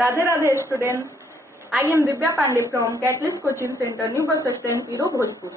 Radhe Radhe students, I am Divya Pandey from Catalyst coaching centre new bus stand Piro Bhojpur.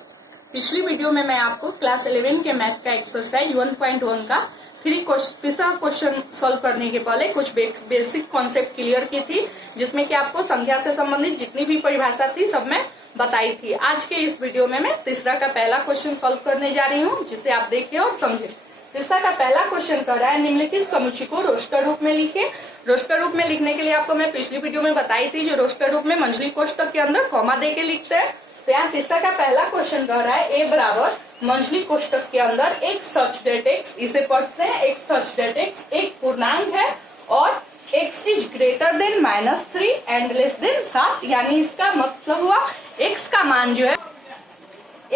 पिछली video में मैं आपको क्लास 11 के मैथ का एक्सरसाइज 1.1 का तीसरा क्वेश्चन सॉल्व करने के पहले कुछ बेसिक कॉन्सेप्ट क्लियर की थी, जिसमें कि आपको संख्या से संबंधित जितनी भी परिभाषा थी सब मैं बताई थी। आज के इस वीडियो में मैं तीसरा का पहला क्वेश्चन सॉल्व करने जा रही हूँ, जिसे आप देखिए और समझे। तीसरा का पहला क्वेश्चन कर रहा है निम्नलिखित समुच्चय को रोस्टर रूप में लिखे। रोस्टर रूप में लिखने के लिए आपको मैं पिछली वीडियो में बताई थी, जो रोस्टर रूप में मंझली कोष्ठक के अंदर कॉमा दे के लिखते हैं। तो यहाँ तीसरा का पहला क्वेश्चन कर रहा है ए बराबर मंझली कोष्ठक के अंदर एक सच डेट एक्स, इसे पढ़ते हैं एक सच डेट एक्स एक पूर्णांक है और x is greater then -3 and less then 7, यानी इसका मतलब हुआ x का मान जो है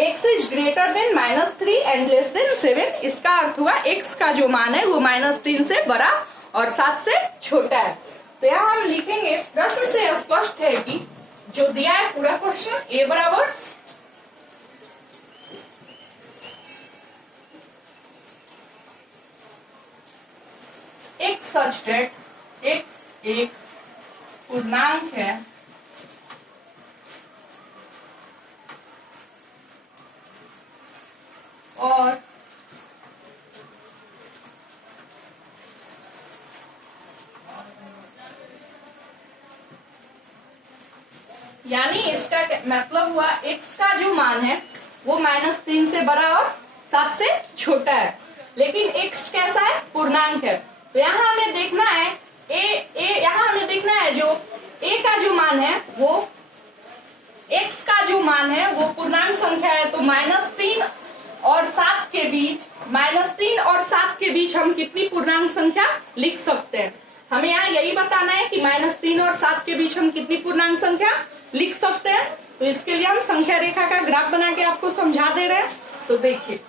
x is greater then -3 and less then 7। इसका अर्थ हुआ x का जो मान है वो -3 से बड़ा और 7 से छोटा है। तो यहाँ हम लिखेंगे, प्रश्न से स्पष्ट है कि जो दिया है पूरा क्वेश्चन ए बराबर एक सच डेट x एक पूर्णांक है और यानी इसका मतलब हुआ x का जो मान है वो -3 से बड़ा और 7 से छोटा है, लेकिन x कैसा है, पूर्णांक है। तो यहाँ हमें देखना है यहाँ हमें देखना है जो a का जो मान है वो x का जो मान है वो पूर्णांक संख्या है। तो -3 और 7 के बीच -3 और 7 के बीच हम कितनी पूर्णांक संख्या लिख सकते हैं। हमें यहाँ यही बताना है कि -3 और 7 के बीच हम कितनी पूर्णांक संख्या लिख सकते हैं। तो इसके लिए हम संख्या रेखा का ग्राफ बना के आपको समझा दे रहे हैं। तो देखिए,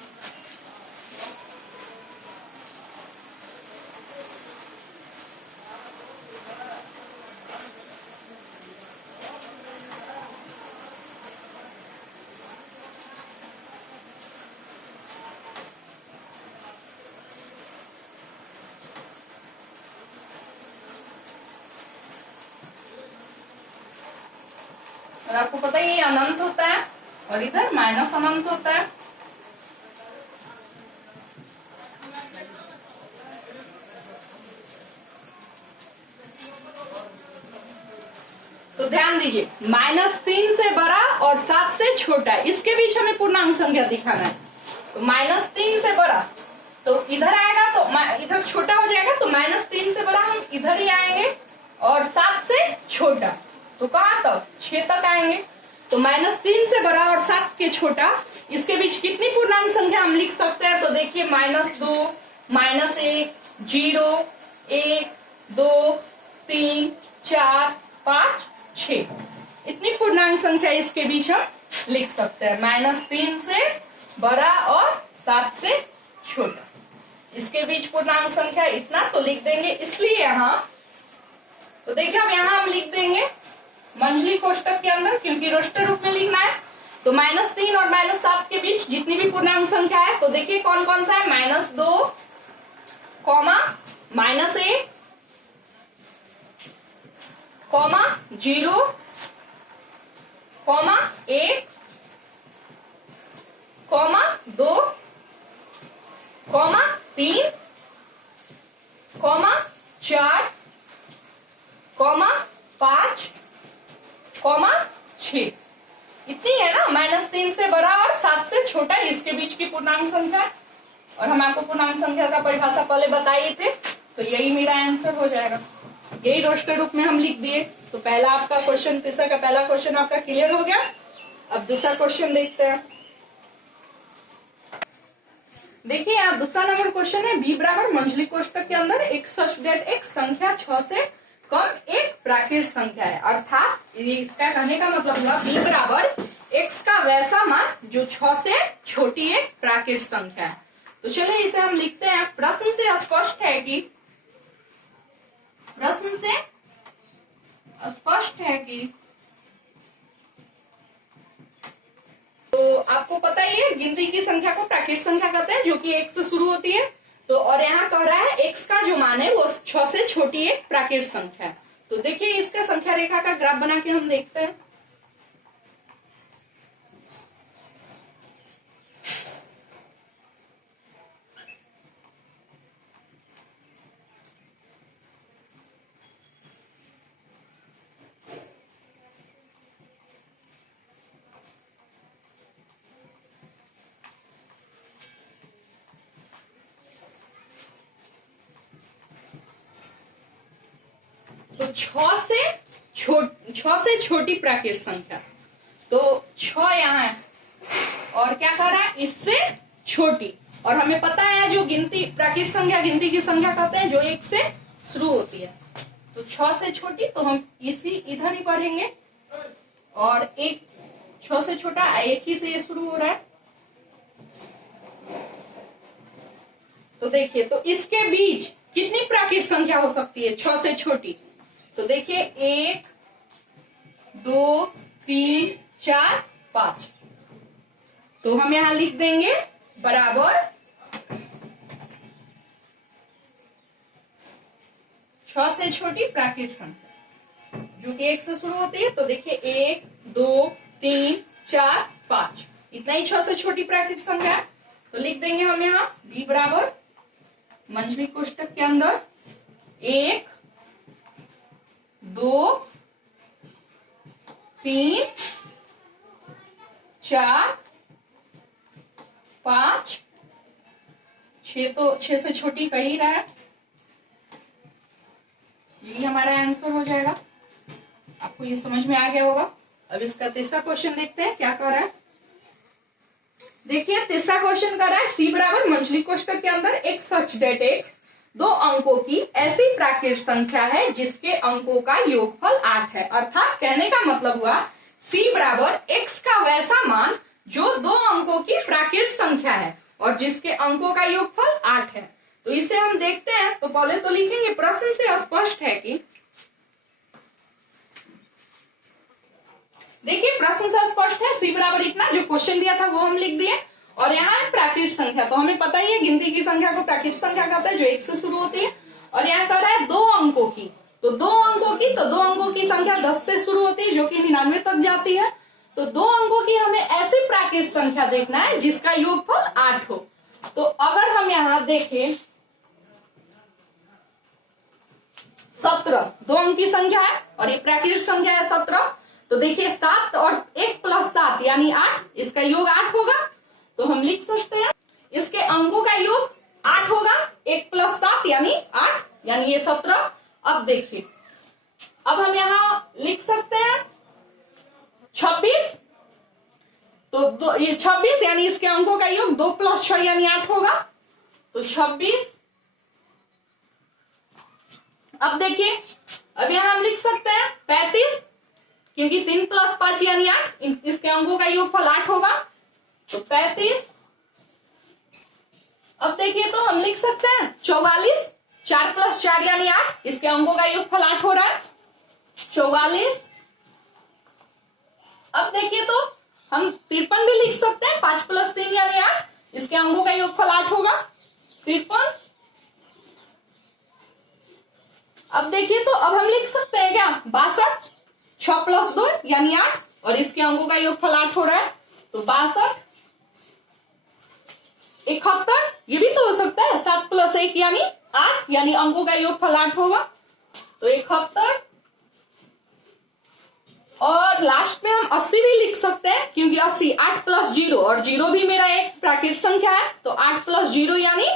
और आपको पता है ये अनंत होता है और इधर माइनस अनंत होता है। तो ध्यान दीजिए, -3 से बड़ा और 7 से छोटा है, इसके बीच हमें पूर्णांक संख्या दिखाना है। तो -3 से बड़ा तो इधर आएगा, तो इधर छोटा हो जाएगा, तो -3 से बड़ा हम इधर ही आएंगे और 7 से छोटा तो कहाँ तक, 6 तक आएंगे। तो -3 से बड़ा और 7 के छोटा, इसके बीच कितनी पूर्णांक संख्या हम लिख सकते हैं। तो देखिए -2 -1 0 1 2 3 4 5 6, इतनी पूर्णांक संख्या इसके बीच हम लिख सकते हैं। -3 से बड़ा और 7 से छोटा, इसके बीच पूर्णांक संख्या इतना तो लिख देंगे। इसलिए यहाँ तो देखिए अब यहाँ हम लिख देंगे मंझली कोष्ठक के अंदर, क्योंकि रोस्टर रूप में लिखना है। तो -3 और -7 के बीच जितनी भी पूर्णांक संख्या है, तो देखिए कौन कौन सा है, -2 -1 0 1 2 3 4 5 6, इतनी है ना। -3 से बड़ा और 7 से छोटा, इसके बीच की पूर्णांक संख्या। और हम आपको पूर्णांक संख्या का परिभाषा पहले बताए थे, तो यही मेरा आंसर हो जाएगा। यही रोस्टर रूप में हम लिख दिए। तो पहला आपका क्वेश्चन, तीसरा का पहला क्वेश्चन आपका क्लियर हो गया। अब दूसरा क्वेश्चन देखते हैं। देखिए यहाँ दूसरा नंबर क्वेश्चन है, बी बराबर मंझली कोष्ठक के अंदर एक सच डेट एक संख्या 6 से कम एक प्राकृत संख्या है। अर्थात इसका कहने का मतलब हुआ b बराबर x का वैसा मान जो 6 से छोटी एक प्राकृत संख्या है। तो चलिए इसे हम लिखते हैं। प्रश्न से स्पष्ट है कि तो आपको पता ही है गिनती की संख्या को प्राकृत संख्या कहते हैं, जो कि 1 से शुरू होती है। तो और यहाँ कह रहा है x का जो मान है वो 6 से छोटी एक प्राकृत संख्या है। तो देखिए इसका संख्या रेखा का ग्राफ बना के हम देखते हैं। तो 6 से छोटी प्राकृत संख्या, तो 6 यहाँ है और क्या कर रहा है, इससे छोटी। और हमें पता है जो गिनती प्राकृत संख्या गिनती की संख्या कहते हैं जो 1 से शुरू होती है। तो 6 से छोटी, तो हम इसी इधर ही पढ़ेंगे। और 6 से छोटा 1 ही से ये शुरू हो रहा है। तो देखिए, तो इसके बीच कितनी प्राकृत संख्या हो सकती है 6 से छोटी? तो देखिए 1 2 3 4 5। तो हम यहां लिख देंगे बराबर 6 से छोटी प्राकृत संख्या जो कि 1 से शुरू होती है। तो देखिए 1 2 3 4 5, इतना ही 6 से छोटी प्राकृत संख्या है। तो लिख देंगे हम यहाँ b बराबर मंझली कोष्टक के अंदर 1 2 3 4 5 6। तो 6 से छोटी कह ही रहा है, यही हमारा आंसर हो जाएगा। आपको ये समझ में आ गया होगा। अब इसका तीसरा क्वेश्चन देखते हैं क्या कर रहा है। देखिए तीसरा क्वेश्चन कर रहा है c बराबर मंझली कोष्टक के अंदर एक सच डेट x 2 अंकों की ऐसी प्राकृत संख्या है जिसके अंकों का योगफल 8 है। अर्थात कहने का मतलब हुआ c बराबर x का वैसा मान जो 2 अंकों की प्राकृत संख्या है और जिसके अंकों का योगफल 8 है। तो इसे हम देखते हैं। तो पहले तो लिखेंगे, प्रश्न से स्पष्ट है कि, देखिए प्रश्न से स्पष्ट है c बराबर इतना, जो क्वेश्चन दिया था वो हम लिख दिए। और यहाँ है प्राकृत संख्या, तो हमें पता ही है गिनती की संख्या को प्राकृत संख्या कहते हैं जो 1 से शुरू होती है। और यहाँ कह रहा है 2 अंकों की, तो 2 अंकों की संख्या 10 से शुरू होती है जो कि 99 तक जाती है। तो 2 अंकों की हमें ऐसी प्राकृत संख्या देखना है जिसका योगफल 8 हो। तो अगर हम यहाँ देखें 17 2 अंक की संख्या है और एक प्राकृत संख्या है 17। तो देखिए 7 और 1 + 7 यानी 8, इसका योग 8 होगा। तो हम लिख सकते हैं इसके अंकों का योग 8 होगा, 1 + 7 यानी 8, यानी ये 17। अब देखिए, अब हम यहाँ लिख सकते हैं 26। तो ये 26 यानी इसके अंकों का योग 2 + 6 यानी 8 होगा। तो 26। अब देखिए, अब यहाँ हम लिख सकते हैं 35, क्योंकि 3 + 5 यानी 8, इसके अंकों का योगफल 8 होगा। तो 35। अब देखिए, तो हम लिख सकते हैं 44, 4 + 4 यानी 8, इसके अंकों का योगफल 8 हो रहा है 44। अब देखिए, तो हम 53 भी लिख सकते हैं, 5 + 3 यानी 8, इसके अंकों का योगफल 8 होगा 53। अब देखिए, तो अब हम लिख सकते हैं क्या 62, 6 + 2 यानी 8, और इसके अंकों का योगफल 8 हो रहा है। तो 62। 71, ये भी तो हो सकता है 7 + 1 यानी 8, यानी अंकों का योगफल 8 होगा। तो 71। और लास्ट में हम 80 भी लिख सकते हैं, क्योंकि 80 8 + 0, और 0 भी मेरा एक प्राकृत संख्या है। तो 8 + 0 यानी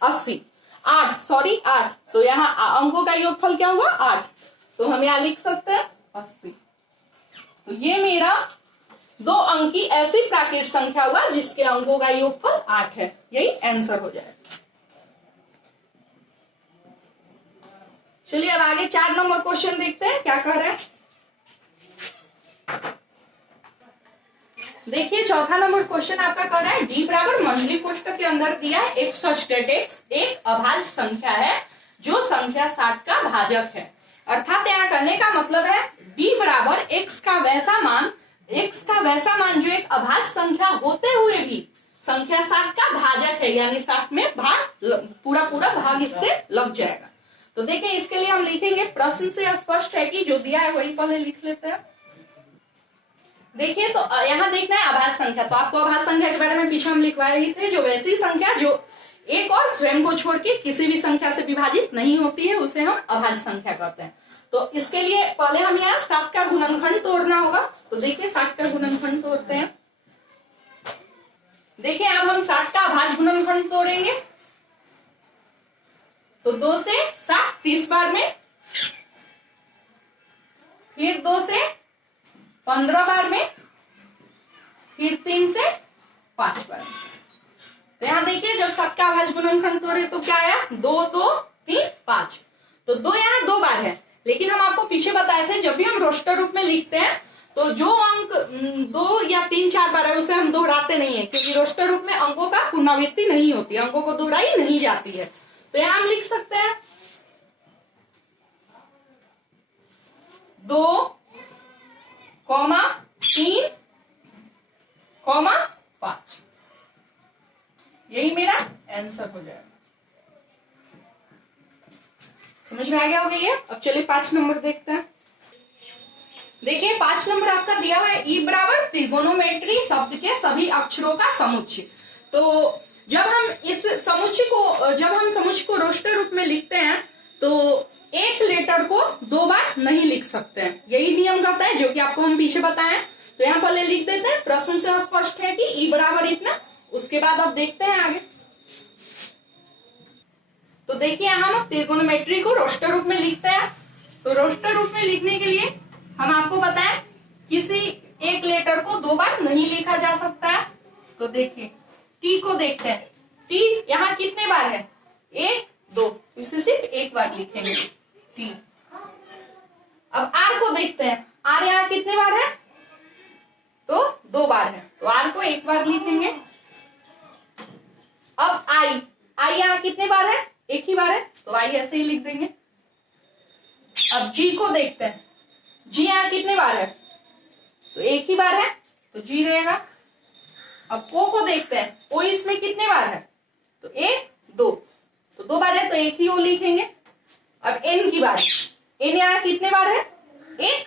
80, 8। तो यहाँ अंकों का योगफल क्या होगा 8। तो हम यहाँ लिख सकते हैं 80। तो ये मेरा 2 अंक की ऐसी प्राकृत संख्या हुआ जिसके अंकों का योगफल 8 है। यही आंसर हो जाएगा। चलिए अब आगे 4 नंबर क्वेश्चन देखते हैं क्या कह रहा है। देखिए चौथा नंबर क्वेश्चन आपका कर रहा है d बराबर मंझली कोष्टक के अंदर दिया है एक सच डेट x एक अभाज्य संख्या है जो संख्या 60 का भाजक है। अर्थात यहाँ करने का मतलब है d बराबर x का वैसा मान जो एक अभाज्य संख्या होते हुए भी संख्या 60 का भाजक है, यानी 60 में भाग पूरा भाग इससे लग जाएगा। तो तो देखिए इसके लिए हम लिखेंगे, प्रश्न से स्पष्ट है कि जो दिया है वही पहले लिख लेते हैं। देखिए तो यहाँ देखना है अभाज्य संख्या, तो आपको अभाज्य संख्या के बारे में पीछे हम लिखवाए ही थे, जो वैसी संख्या जो एक और स्वयं को छोड़ के किसी भी संख्या से विभाजित नहीं होती है उसे हम अभाज्य संख्या कहते हैं। तो इसके लिए पहले हम यहाँ 7 का गुणनखंड तोड़ना होगा। तो देखिए 7 का गुणनखंड तोड़ते हैं। देखिए अब हम 7 का अभाज्य गुणनखंड तोड़ेंगे। तो 2 से 7 30 बार में, फिर 2 से 15 बार में, फिर 3 से 5 बार में। तो यहाँ देखिए जब 7 का अभाज्य गुणनखंड तोड़े तो क्या आया, 2 2 3 5। तो 2 यहाँ 2 बार है, लेकिन हम आपको पीछे बताए थे जब भी हम रोस्टर रूप में लिखते हैं तो जो अंक 2 या 3 4 बार है उसे हम दोहराते नहीं है, क्योंकि रोस्टर रूप में अंकों का पुनरावृत्ति नहीं होती, अंकों को दोहराई नहीं जाती है। तो यहाँ हम लिख सकते हैं 2, 3, 5। यही मेरा आंसर हो जाएगा। समझ में आ गया होगा ये। अब चलिए 5 नंबर देखते हैं। देखिए 5 नंबर आपका दिया हुआ है, ई बराबर त्रिगोनोमेट्री शब्द के सभी अक्षरों का समुच्चय। तो जब हम इस समुच्चय को रोस्टर रूप में लिखते हैं तो एक लेटर को 2 बार नहीं लिख सकते हैं, यही नियम कहता है, जो कि आपको हम पीछे बताए। तो यहाँ पहले लिख देते हैं, प्रश्न से स्पष्ट है कि ई बराबर इतना। उसके बाद अब देखते हैं आगे। तो देखिए हम त्रिगोनोमेट्री को रोस्टर रूप में लिखते हैं। तो रोस्टर रूप में लिखने के लिए हम आपको बताएं किसी एक लेटर को 2 बार नहीं लिखा जा सकता है। तो देखिए टी को देखते हैं, टी यहाँ कितने बार है, 1 2, इसे सिर्फ एक बार लिखेंगे टी। अब आर को देखते हैं, आर यहाँ कितने बार है, तो 2 बार है, तो आर को एक बार लिखेंगे। अब आई, आई यहाँ कितने बार है, एक ही बार है, तो आई ऐसे ही लिख देंगे। अब जी को देखते हैं, जी यहाँ कितने बार है, तो एक ही बार है, तो जी रहेगा। अब ओ को देखते हैं, ओ इसमें कितने बार है, तो 1 2, तो 2 बार है, तो एक ही ओ लिखेंगे। अब एन की बात, एन यहाँ कितने बार है, 1।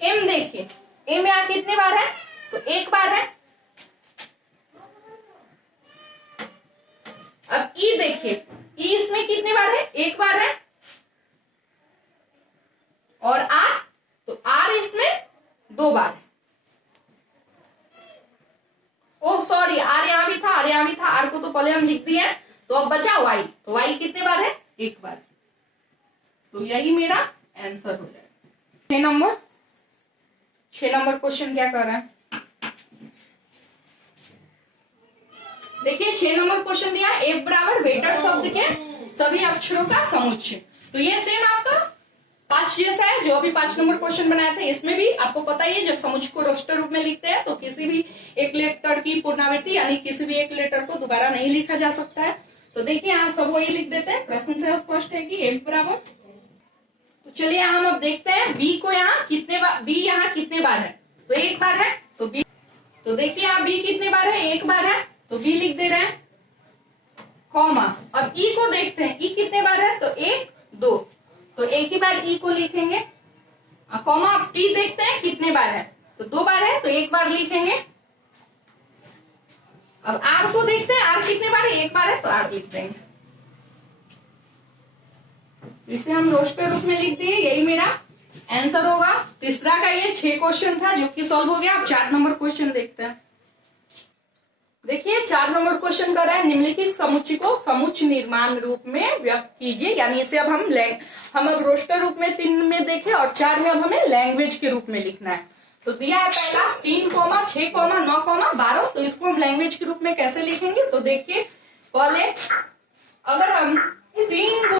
एम देखिए, एम यहाँ कितने बार है, तो 1 बार है। अब ई देखिए, ई इसमें कितने बार है, 1 बार है। और आर, तो आर इसमें 2 बार है। ओह सॉरी, आर यहाँ भी था, आर यहाँ भी था, आर को तो पहले हम लिख दिए हैं। तो अब बचा वाई, तो वाई कितने बार है, 1 बार। तो यही मेरा आंसर हो जाएगा। 6 नंबर क्वेश्चन क्या कर रहा है, देखिए 6 नंबर क्वेश्चन दिया, एफ बराबर वेटर शब्द के सभी अक्षरों का समुच्चय। तो ये सेम आपका 5 जैसा है जो अभी 5 नंबर क्वेश्चन बनाया था। इसमें भी आपको पता ही है जब समुच्चय को रोस्टर रूप में लिखते हैं तो किसी भी एक लेटर की पुनरावृत्ति यानी किसी भी एक लेटर को दोबारा नहीं लिखा जा सकता है। तो देखिए यहाँ सब वही लिख देते हैं, प्रश्न से स्पष्ट है कि एफ बराबर। तो चलिए हम अब देखते हैं बी को यहाँ कितने बार, बी यहाँ कितने बार है, तो 1 बार है, तो बी। तो देखिए यहाँ बी कितने बार है, 1 बार है, तो बी लिख दे रहे हैं, कॉमा। अब ई को देखते हैं, ई कितने बार है, तो 1 2, तो एक ही बार ई को लिखेंगे, कॉमा। अब टी देखते हैं कितने बार है, तो 2 बार है, तो 1 बार लिखेंगे। अब आर को देखते हैं, आर कितने बार है, 1 बार है, तो आर लिख देंगे। इसे हम रोस्टर रूप में लिख दिए, यही मेरा आंसर होगा। तीसरा का ये 6 क्वेश्चन था जो कि सॉल्व हो गया। अब 4 नंबर क्वेश्चन देखते हैं। देखिए 4 नंबर क्वेश्चन कर रहा है, निम्नलिखित समुच्चय को समुच्चय निर्माण रूप में व्यक्त कीजिए। यानी इसे अब हम अब रोस्टर रूप में 3 में देखे और 4 में अब हमें लैंग्वेज के रूप में लिखना है। तो दिया है पहला 3, 6, 9, 12। तो इसको हम लैंग्वेज के रूप में कैसे लिखेंगे, तो देखिए पहले अगर हम 3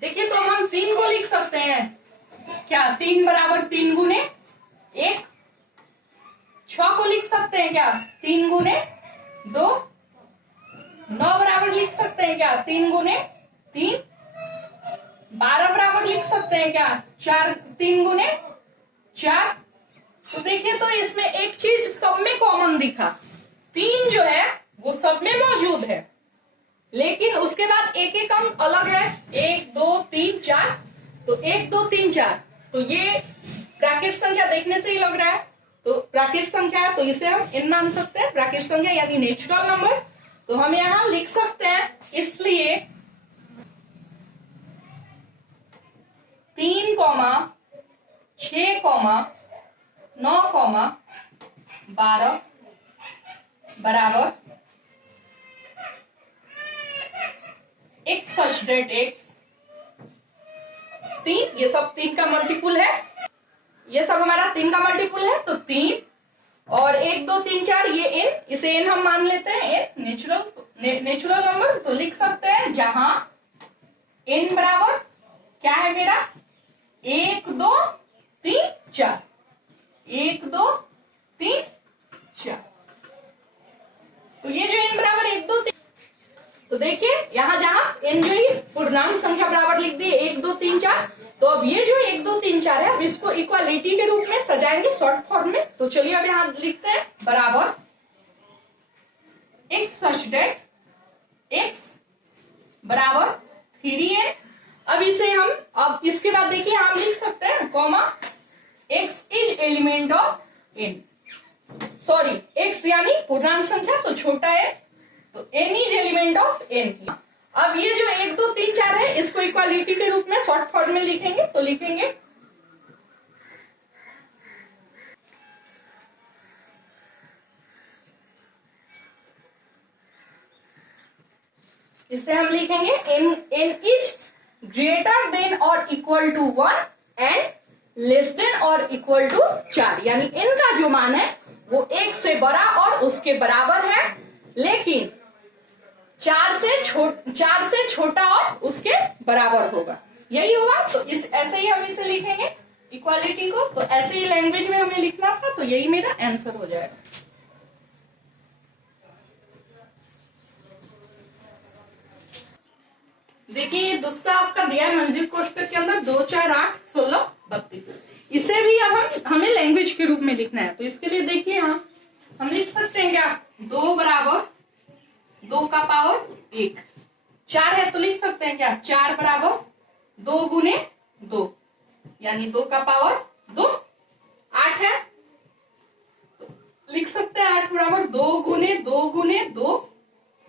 देखिए तो हम 3 को लिख सकते हैं क्या, 3 बराबर 3 गुने 1। 6 को लिख सकते हैं क्या, 3 गुने 2। 9 बराबर लिख सकते हैं क्या, 3 गुने 3। 12 बराबर लिख सकते हैं क्या, 3 गुने 4। तो देखिए तो इसमें एक चीज सब में कॉमन दिखा, 3 जो है वो सब में मौजूद है, लेकिन उसके बाद एक एक अंक अलग है, 1 2 3 4। तो 1 2 3 4, तो ये प्राकृत संख्या देखने से ही लग रहा है, तो प्राकृत संख्या है, तो इसे हम n मान सकते हैं, प्राकृत संख्या यानी नेचुरल नंबर। तो हम यहां लिख सकते हैं, इसलिए 3, 6, 9, 12 बराबर x सच डेट x 3, ये सब 3 का मल्टीपुल है, ये सब हमारा 3 का मल्टीपुल है, तो 3 और 1 2 3 4 ये n, इसे n हम मान लेते हैं, n नेचुरल नंबर। तो लिख सकते हैं जहां n बराबर क्या है मेरा 1 2 3 4, 1 2 3 4। तो ये जो n बराबर 1 2 3, तो देखिए यहां जहां n जो है पूर्णांक संख्या बराबर लिख दिए 1 2 3 4। तो अब ये जो 1 2 3 4 है, अब इसको इक्वालिटी के रूप में सजाएंगे शॉर्ट फॉर्म में। तो चलिए अब यहां लिखते हैं बराबर x सच डेट x बराबर 3n। अब इसे हम, अब इसके बाद देखिए हम लिख सकते हैं comma x is element of n, sorry x यानी पूर्णांक संख्या तो छोटा है, तो n is element of n। अब ये जो 1 2 3 4 है, इसको इक्वालिटी के रूप में शॉर्ट फॉर्म में लिखेंगे। तो लिखेंगे इसे हम लिखेंगे n इज ग्रेटर देन और equal to 1 and less than और इक्वल टू 4, यानी n का जो मान है वो 1 से बड़ा और उसके बराबर है, लेकिन 4 से छोटा और उसके बराबर होगा, यही होगा। तो इस ऐसे ही हम इसे लिखेंगे इक्वालिटी को, तो ऐसे ही लैंग्वेज में हमें लिखना था, तो यही मेरा आंसर हो जाएगा। देखिए ये दूसरा आपका दिया है मंजिल कोष्टक के अंदर 2 4 8 16 32, इसे भी अब हमें लैंग्वेज के रूप में लिखना है। तो इसके लिए देखिए यहाँ हम लिख सकते हैं क्या 2 बराबर 2 का पावर 1, 4 है तो लिख सकते हैं क्या 4 बराबर 2 गुने 2 यानी 2 का पावर 2। 8 है तो लिख सकते हैं 8 बराबर 2 गुने 2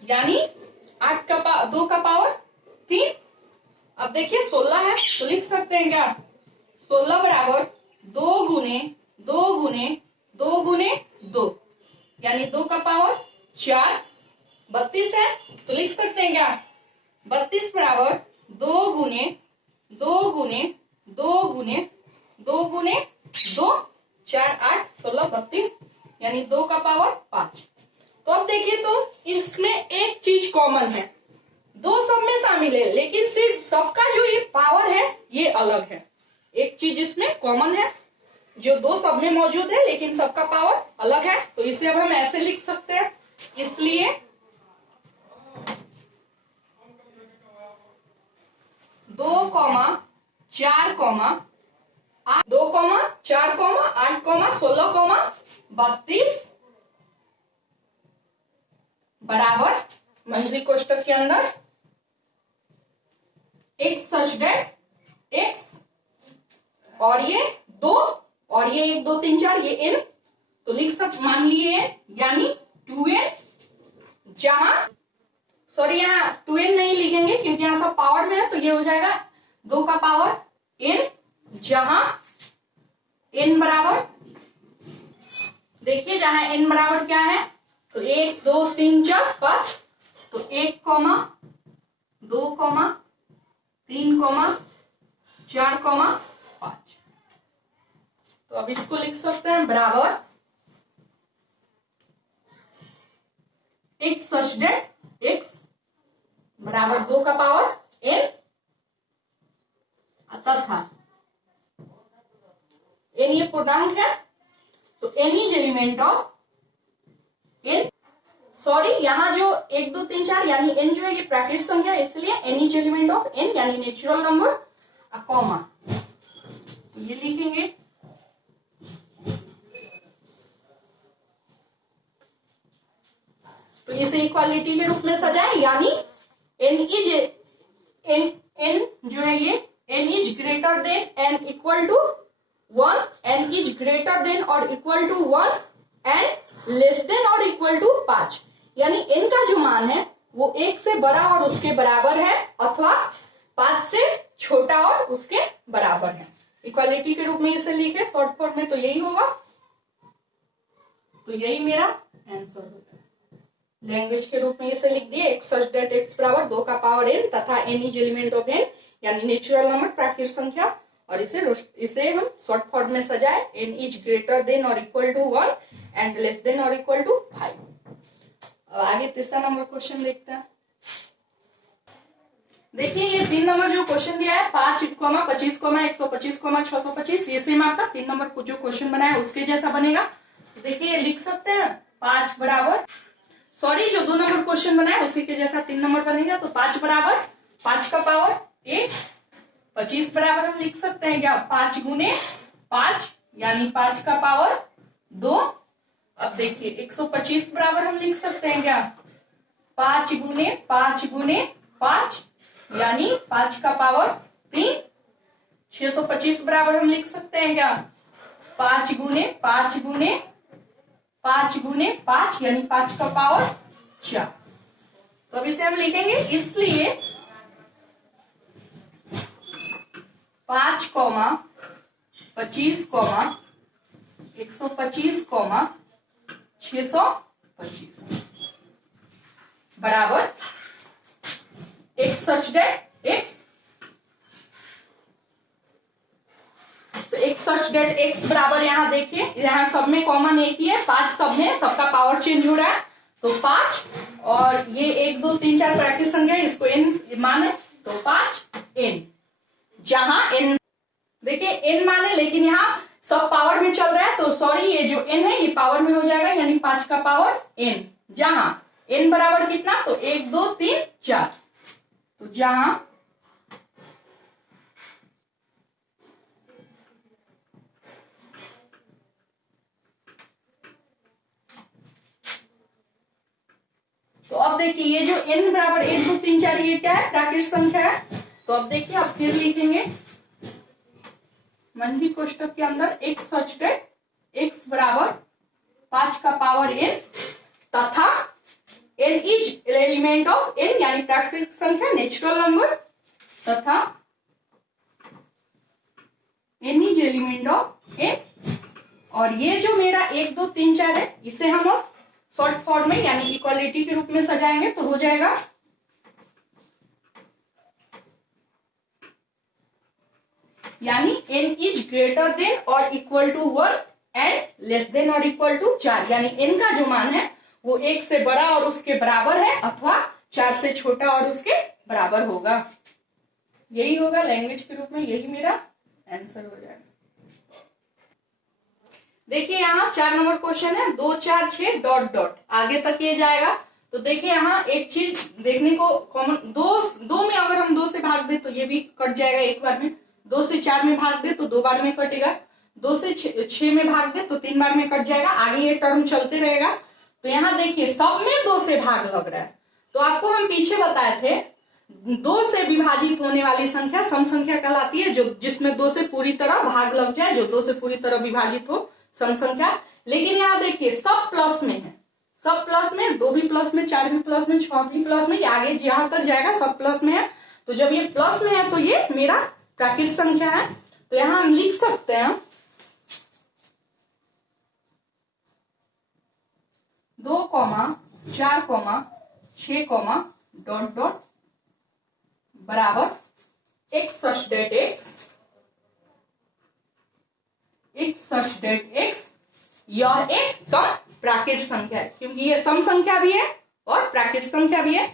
यानी 2 का पावर 3। अब देखिए 16 है तो लिख सकते हैं क्या 16 बराबर 2 गुने 2 यानी 2 का पावर 4। 32 है तो लिख सकते हैं क्या 32 बराबर 2 गुने 2 4 8 16 32 यानी 2 का पावर 5। तो अब देखिए तो इसमें एक चीज कॉमन है, 2 सब में शामिल है, लेकिन सिर्फ सबका जो ये पावर है ये अलग है। एक चीज इसमें कॉमन है जो 2 सब में मौजूद है, लेकिन सबका पावर अलग है। तो इसे अब हम ऐसे लिख सकते हैं, इसलिए 2, 4, 8 2, 4, 8, 16, 32 बराबर मंजरी कोष्टक के अंदर x सच डेट x और ये 2 और ये 1 2 3 4 ये n, तो लिख सकते मान लिए यानी 2n, जहां सॉरी यहाँ 2n नहीं लिखेंगे क्योंकि यहाँ सब पावर में है, तो ये हो जाएगा 2 का पावर n, जहां n बराबर देखिए जहां n बराबर क्या है तो 1 2 3 4 5, तो 1, 2, 3, 4, 5। तो अब इसको लिख सकते हैं बराबर x सच डेट x बराबर 2 का पावर n तथा n ये पूर्णांक है तो n is element of n, sorry यहाँ जो 1 2 3 4 यानी n जो है ये प्राकृतिक संख्या है, इसलिए n is element of n यानी नेचुरल नंबर कॉमा, तो ये लिखेंगे तो इसे इक्वालिटी के रूप में सजाए, यानी n इज n जो है ये n is greater than n equal to 1, n is greater than और equal to 1 and less than और इक्वल टू 5, यानी n का जो मान है वो 1 से बड़ा और उसके बराबर है अथवा 5 से छोटा और उसके बराबर है। इक्वालिटी के रूप में इसे लिखे शॉर्ट फॉर्म में तो यही होगा, तो यही मेरा आंसर होगा। लैंग्वेज के रूप में इसे लिख दिए x सच दैट x बराबर 2 का पावर n तथा n is element of n, यानी नेचुरल नंबर प्राकृतिक संख्या, और इसे हम शॉर्ट फॉर्म में सजाए n इज ग्रेटर देन और equal to 1 and less than और इक्वल टू 5। अब आगे तीसरा नंबर क्वेश्चन देखते हैं। देखिए ये 3 नंबर जो क्वेश्चन दिया है 5, 25, 125, 625, ये सेम आपका 3 नंबर को जो क्वेश्चन बनाया है उसके जैसा बनेगा। तो देखिए ये लिख सकते हैं 5 बराबर, सॉरी जो 2 नंबर क्वेश्चन बनाया उसी के जैसा 3 नंबर बनेगा। तो 5 बराबर 5 का पावर 1, 25 बराबर हम लिख सकते हैं क्या 5 गुने 5 यानी 5 का पावर 2। अब देखिए 125 बराबर हम लिख सकते हैं क्या 5 गुने 5 यानी 5 का पावर 3। 625 बराबर हम लिख सकते हैं क्या 5 गुने 5 यानी 5 का पावर 4। तो अब इसे हम लिखेंगे, इसलिए 5, 25, 125, 625 बराबर x सच डेट x, तो x सच डेट x बराबर यहाँ देखिए यहाँ सब में कॉमन एक ही है, 5 सब में, सबका पावर चेंज हो रहा है तो 5, और ये 1 2 3 4 प्राकृतिक संख्या है, इसको n माने तो 5 n, जहां n देखिए n माने लेकिन यहाँ सब पावर में चल रहा है तो सॉरी ये जो n है ये पावर में हो जाएगा, यानी 5 का पावर n, जहां n बराबर कितना तो 1 2 3 4, तो जहां तो अब देखिए ये जो n बराबर 1 2 3 4 ये क्या है प्राकृतिक संख्या है। तो अब देखिए अब फिर लिखेंगे मंदी कोष्टक के अंदर x सच डेट x बराबर 5 का पावर n तथा n is element of n यानी प्राकृतिक संख्या नेचुरल नंबर, तथा n is element of n, और ये जो मेरा 1 2 3 4 है इसे हम अब शॉर्ट फॉर्म में यानी इक्वालिटी के रूप में सजाएंगे तो हो जाएगा यानी n इज ग्रेटर देन और equal to 1 and less than और इक्वल टू 4, यानी n का जो मान है वो 1 से बड़ा और उसके बराबर है अथवा 4 से छोटा और उसके बराबर होगा। यही होगा लैंग्वेज के रूप में, यही मेरा आंसर हो जाएगा। देखिए यहाँ 4 नंबर क्वेश्चन है 2 4 6 डॉट डॉट आगे तक ये जाएगा। तो देखिए यहाँ एक चीज देखने को कॉमन, दो में अगर हम 2 से भाग दे तो ये भी कट जाएगा एक बार में, 2 से 4 में भाग दे तो 2 बार में कटेगा, 2 से 6 में भाग दे तो 3 बार में कट जाएगा, आगे ये टर्म चलते रहेगा। तो यहाँ देखिए सब में 2 से भाग लग रहा है, तो आपको हम पीछे बताए थे 2 से विभाजित होने वाली संख्या सम संख्या कहलाती है, जो जिसमें 2 से पूरी तरह भाग लग जाए, जो 2 से पूरी तरह विभाजित हो सम संख्या। लेकिन यहाँ देखिए सब प्लस में है, सब प्लस में, 2 भी प्लस में, 4 भी प्लस में, 6 भी प्लस में, ये आगे जहां तक जाएगा सब प्लस में है। तो जब ये प्लस में है तो ये मेरा प्राकृतिक संख्या है। तो यहाँ हम लिख सकते हैं 2, 4, 6, डॉट डॉट बराबर x सच डेट x, यह एक सम प्राकृतिक संख्या है क्योंकि ये सम संख्या भी है और प्राकृतिक संख्या भी है।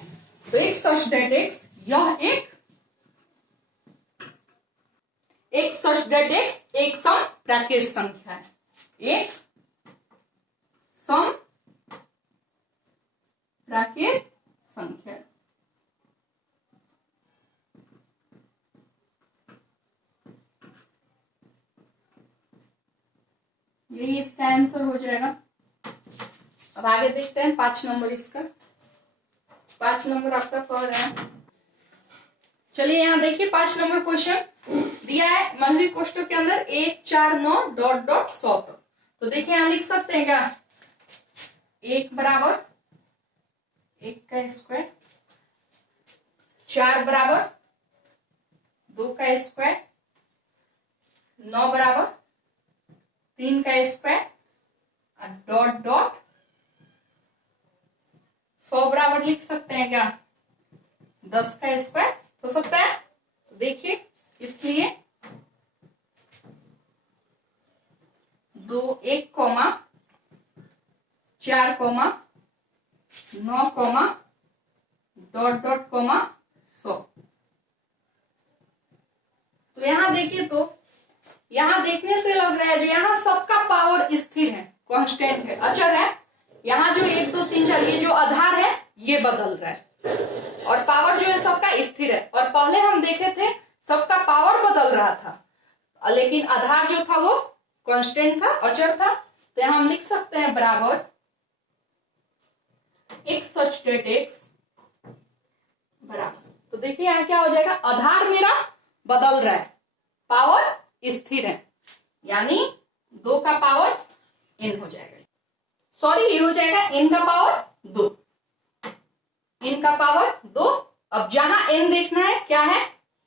तो x सच डेट x, यह एक सच डेट x एक सम प्राकृतिक संख्या है, एक सम प्राकृतिक संख्या। यही इसका आंसर हो जाएगा। अब आगे देखते हैं 5 नंबर इसका। 5 नंबर आपका कह रहा है। चलिए यहाँ देखिए 5 नंबर क्वेश्चन दिया है मंजरी कोष्टक के अंदर 1, 4, 9 डॉट डॉट 100 तक। तो देखिए यहाँ लिख सकते हैं क्या, 1 बराबर 1 का स्क्वायर, 4 बराबर 2 का स्क्वायर, 9 बराबर 3 का स्क्वायर, डॉट डॉट 100 बराबर लिख सकते हैं क्या, 10 का स्क्वायर हो सकता है। तो देखिए इसलिए 2, 1 comma 4 comma 9 comma dot dot comma 100। तो यहां देखिए, तो यहां देखने से लग रहा है जो यहाँ सबका पावर स्थिर है, कांस्टेंट है, अचर है। यहाँ जो 1, 2, 3, 4 ये जो आधार है ये बदल रहा है और पावर जो है सबका स्थिर है। और पहले हम देखे थे सबका पावर बदल रहा था लेकिन आधार जो था वो कांस्टेंट था, अचर था। तो यहां हम लिख सकते हैं बराबर x सच डेट x बराबर। तो देखिए यहाँ क्या हो जाएगा, आधार मेरा बदल रहा है, पावर स्थिर है, यानी 2 का पावर n हो जाएगा। सॉरी ये हो जाएगा n का पावर 2, n का पावर 2। अब जहां n देखना है क्या है,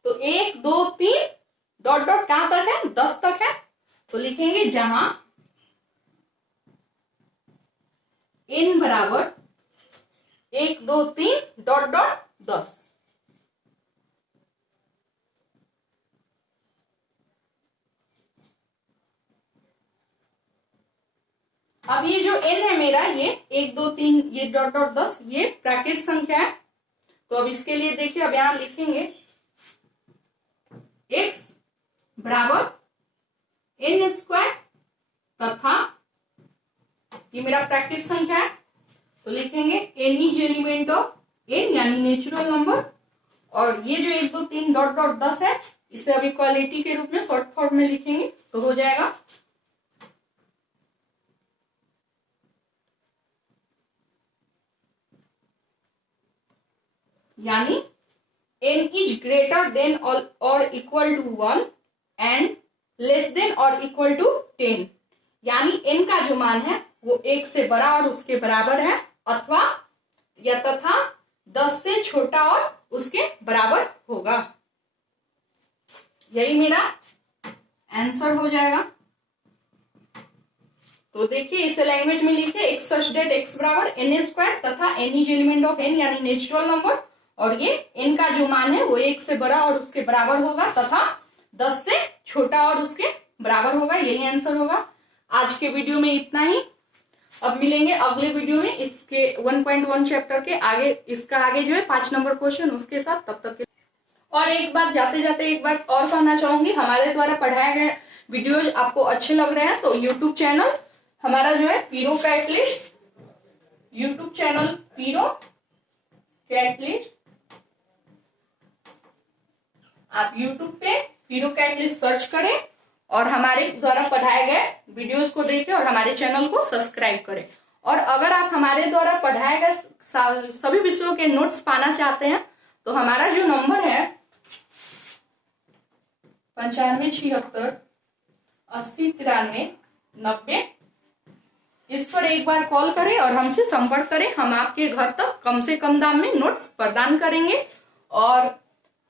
तो 1, 2, 3 डॉट डॉट कहां तक है, 10 तक है। तो लिखेंगे जहां n बराबर 1, 2, 3 डॉट डॉट 10। अब ये जो n है मेरा, ये 1, 2, 3 ये डॉट डॉट 10 ये ब्रैकेट संख्या है। तो अब इसके लिए देखिए, अब यहां लिखेंगे x बराबर n स्क्वायर तथा ये मेरा प्रैक्टिस संख्या है। तो लिखेंगे n is element of n यानी नेचुरल नंबर, और ये जो 1, 2, 3 डॉट डॉट 10 है इसे अब इक्वालिटी के रूप में शॉर्ट फॉर्म में लिखेंगे। तो हो जाएगा यानी n इज ग्रेटर देन और equal to 1 and less than और इक्वल टू 10, यानी n का जो मान है वो 1 से बड़ा और उसके बराबर है, अथवा या तथा 10 से छोटा और उसके बराबर होगा। यही मेरा आंसर हो जाएगा। तो देखिए इसे लैंग्वेज में लिखिए x सच डेट x बराबर n स्क्वायर तथा n is element of n यानी नेचुरल नंबर, और ये n का जो मान है वो 1 से बड़ा और उसके बराबर होगा तथा 10 से छोटा और उसके बराबर होगा। यही आंसर होगा। आज के वीडियो में इतना ही। अब मिलेंगे अगले वीडियो में इसके 1.1 चैप्टर के आगे, इसका आगे जो है 5 नंबर क्वेश्चन उसके साथ। तब तक के और एक बार जाते जाते एक बार और कहना चाहूंगी, हमारे द्वारा पढ़ाए गए वीडियोज आपको अच्छे लग रहे हैं तो यूट्यूब चैनल हमारा जो है पीरो कैटलिस्ट, यूट्यूब चैनल पीरो कैटलिस्ट, आप यूट्यूब पे पीरो कैटलिस्ट सर्च करें और हमारे द्वारा पढ़ाए गए वीडियोस को देखें और हमारे चैनल को सब्सक्राइब करें। और अगर आप हमारे द्वारा पढ़ाए गए सभी विषयों के नोट्स पाना चाहते हैं तो हमारा जो नंबर है 9576 80 93 90, इस पर एक बार कॉल करें और हमसे संपर्क करें। हम आपके घर तक कम से कम दाम में नोट्स प्रदान करेंगे। और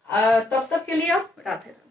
तब तक के लिए अब राधे राधे।